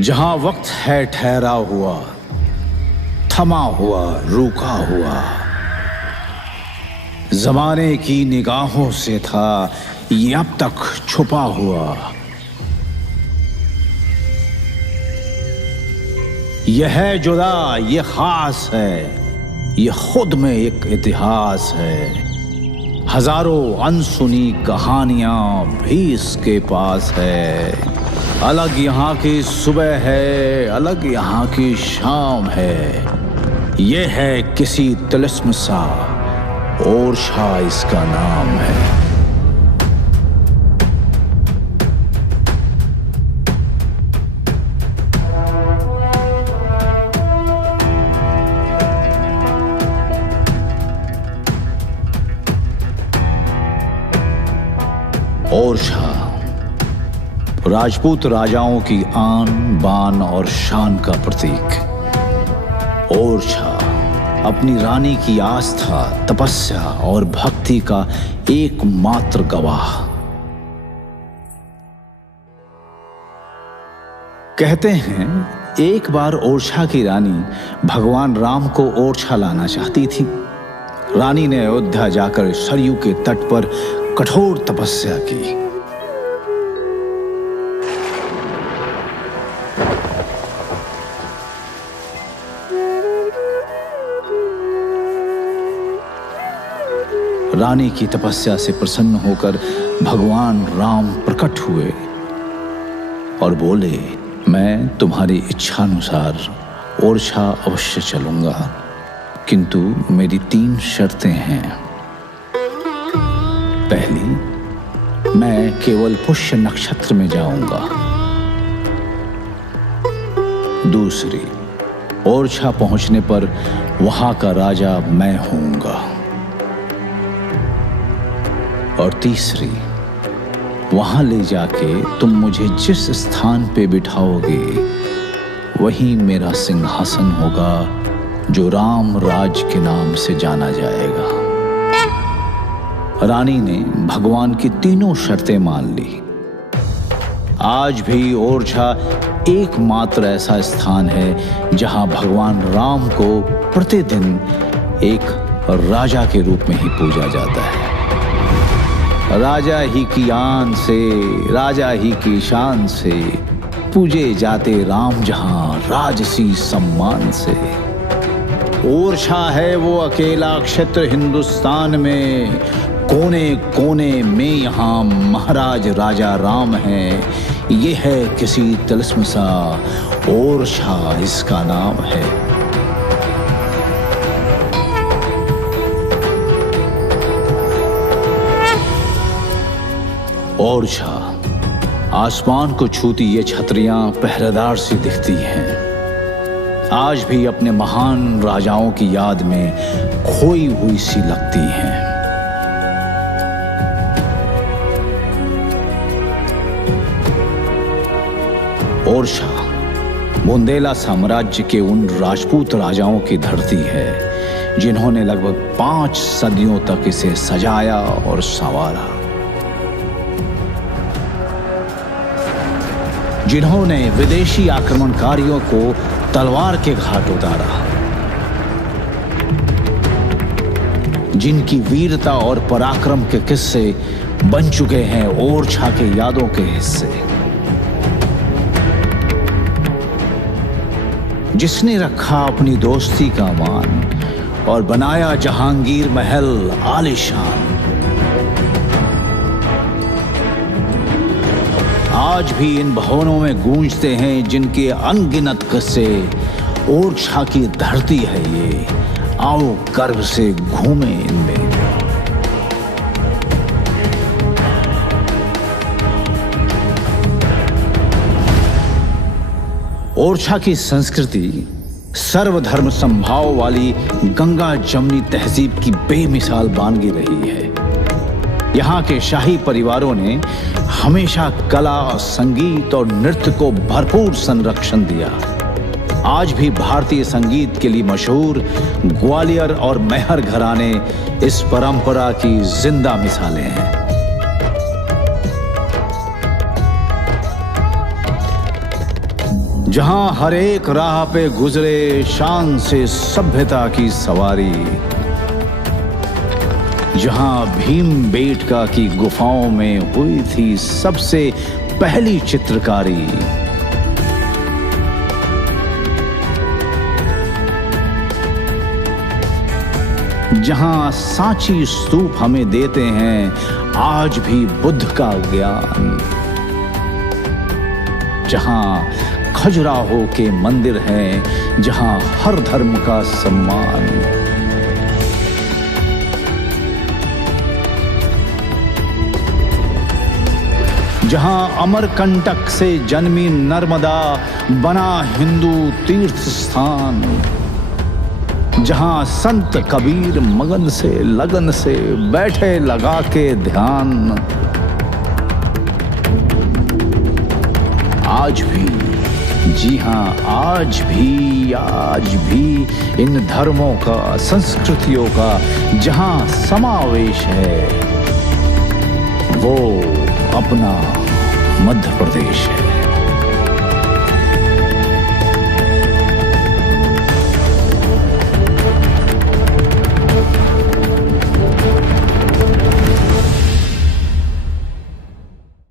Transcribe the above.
जहां वक्त है ठहरा हुआ, थमा हुआ, रुका हुआ, जमाने की निगाहों से था ये अब तक छुपा हुआ। यह है जुदा, ये खास है, ये खुद में एक इतिहास है। हजारों अनसुनी कहानियां भी इसके पास है। अलग यहाँ की सुबह है, अलग यहाँ की शाम है। ये है किसी तिलिस्म सा, ओरछा इसका नाम है। ओरछा राजपूत राजाओं की आन बान और शान का प्रतीक। ओरछा अपनी रानी की आस्था, तपस्या और भक्ति का एकमात्र गवाह। कहते हैं एक बार ओरछा की रानी भगवान राम को ओरछा लाना चाहती थी। रानी ने अयोध्या जाकर सरयू के तट पर कठोर तपस्या की। रानी की तपस्या से प्रसन्न होकर भगवान राम प्रकट हुए और बोले, मैं तुम्हारी इच्छानुसार ओरछा अवश्य चलूंगा, किंतु मेरी 3 शर्तें हैं। पहली, मैं केवल पुष्य नक्षत्र में जाऊंगा। दूसरी, ओरछा पहुंचने पर वहां का राजा मैं होऊंगा। और तीसरी, वहां ले जाके तुम मुझे जिस स्थान पे बिठाओगे वहीं मेरा सिंहासन होगा, जो राम राज के नाम से जाना जाएगा। रानी ने भगवान की 3 शर्तें मान ली। आज भी ओरछा एकमात्र ऐसा स्थान है जहां भगवान राम को प्रतिदिन एक राजा के रूप में ही पूजा जाता है। राजा ही की आन से, राजा ही की शान से पूजे जाते राम जहां राजसी सम्मान से। ओरछा है वो अकेला क्षेत्र हिंदुस्तान में, कोने कोने में यहाँ महाराज राजा राम है। ये है किसी तिलिस्म सा, ओरछा इसका नाम है। ओरछा आसमान को छूती ये छतरियां पहरेदार सी दिखती हैं। आज भी अपने महान राजाओं की याद में खोई हुई सी लगती हैं। ओरछा बुंदेला साम्राज्य के उन राजपूत राजाओं की धरती है जिन्होंने लगभग 5 सदियों तक इसे सजाया और संवारा, जिन्होंने विदेशी आक्रमणकारियों को तलवार के घाट उतारा, जिनकी वीरता और पराक्रम के किस्से बन चुके हैं ओरछा के यादों के हिस्से। जिसने रखा अपनी दोस्ती का मान और बनाया जहांगीर महल आलीशान। आज भी इन भवनों में गूंजते हैं जिनके अनगिनत किस्से। ओरछा की धरती है ये, आओ गर्व से घूमे इनमें। ओरछा की संस्कृति सर्वधर्म संभाव वाली गंगा जमनी तहजीब की बेमिसाल बानगी रही है। यहाँ के शाही परिवारों ने हमेशा कला, संगीत और नृत्य को भरपूर संरक्षण दिया। आज भी भारतीय संगीत के लिए मशहूर ग्वालियर और मैहर घराने इस परंपरा की जिंदा मिसालें हैं। जहां हर एक राह पे गुजरे शान से सभ्यता की सवारी, जहां भीमबेटका की गुफाओं में हुई थी सबसे पहली चित्रकारी, जहां सांची स्तूप हमें देते हैं आज भी बुद्ध का ज्ञान, जहां खजुराहो के मंदिर हैं, जहां हर धर्म का सम्मान, जहां अमरकंटक से जन्मी नर्मदा बना हिंदू तीर्थ स्थान, जहां संत कबीर मगन से लगन से बैठे लगा के ध्यान, आज भी, जी हां आज भी इन धर्मों का, संस्कृतियों का जहां समावेश है, वो अपना मध्य प्रदेश है।